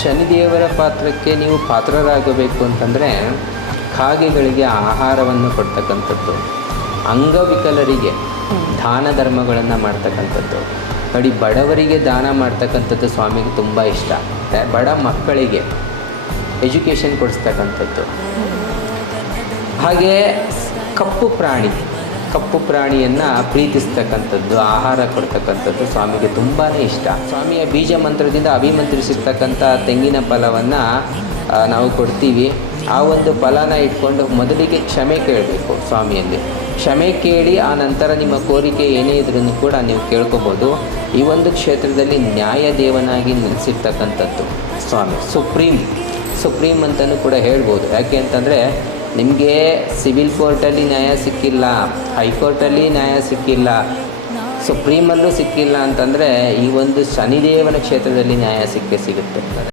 ಶನಿದೇವರ ಪಾತ್ರಕ್ಕೆ ನೀವು ಪಾತ್ರರಾಗಬೇಕು ಅಂತಂದರೆ ಕಾಗೆಗಳಿಗೆ ಆಹಾರವನ್ನು ಕೊಡ್ತಕ್ಕಂಥದ್ದು, ಅಂಗವಿಕಲರಿಗೆ ದಾನ ಧರ್ಮಗಳನ್ನು ಮಾಡ್ತಕ್ಕಂಥದ್ದು. ನೋಡಿ, ಬಡವರಿಗೆ ದಾನ ಮಾಡ್ತಕ್ಕಂಥದ್ದು ಸ್ವಾಮಿಗೆ ತುಂಬ ಇಷ್ಟ. ಬಡ ಮಕ್ಕಳಿಗೆ ಎಜುಕೇಷನ್ ಕೊಡಿಸ್ತಕ್ಕಂಥದ್ದು. ಹಾಗೆ ಕಪ್ಪು ಪ್ರಾಣಿಯನ್ನು ಪ್ರೀತಿಸ್ತಕ್ಕಂಥದ್ದು, ಆಹಾರ ಕೊಡ್ತಕ್ಕಂಥದ್ದು ಸ್ವಾಮಿಗೆ ತುಂಬಾ ಇಷ್ಟ. ಸ್ವಾಮಿಯ ಬೀಜ ಮಂತ್ರದಿಂದ ಅಭಿಮಂತ್ರಿಸಿರ್ತಕ್ಕಂಥ ತೆಂಗಿನ ಫಲವನ್ನು ನಾವು ಕೊಡ್ತೀವಿ. ಆ ಒಂದು ಫಲನ ಇಟ್ಕೊಂಡು ಮೊದಲಿಗೆ ಕ್ಷಮೆ ಕೇಳಬೇಕು ಸ್ವಾಮಿಯಲ್ಲಿ. ಕ್ಷಮೆ ಕೇಳಿ ಆ ನಂತರ ನಿಮ್ಮ ಕೋರಿಕೆ ಏನೇ ಇದ್ರೂ ಕೂಡ ನೀವು ಕೇಳ್ಕೊಬೋದು. ಈ ಒಂದು ಕ್ಷೇತ್ರದಲ್ಲಿ ನ್ಯಾಯದೇವನಾಗಿ ನೆಲೆಸಿರ್ತಕ್ಕಂಥದ್ದು ಸ್ವಾಮಿ. ಸುಪ್ರೀಂ ಅಂತಲೂ ಕೂಡ ಹೇಳ್ಬೋದು. ಯಾಕೆ ಅಂತಂದರೆ ನಿಮಗೆ ಸಿವಿಲ್ ಕೋರ್ಟಲ್ಲಿ ನ್ಯಾಯ ಸಿಕ್ಕಿಲ್ಲ, ಹೈಕೋರ್ಟಲ್ಲಿ ನ್ಯಾಯ ಸಿಕ್ಕಿಲ್ಲ, ಸುಪ್ರೀಮಲ್ಲೂ ಸಿಕ್ಕಿಲ್ಲ ಅಂತಂದರೆ ಈ ಒಂದು ಶನಿದೇವನ ಕ್ಷೇತ್ರದಲ್ಲಿ ನ್ಯಾಯ ಸಿಗುತ್ತೆ.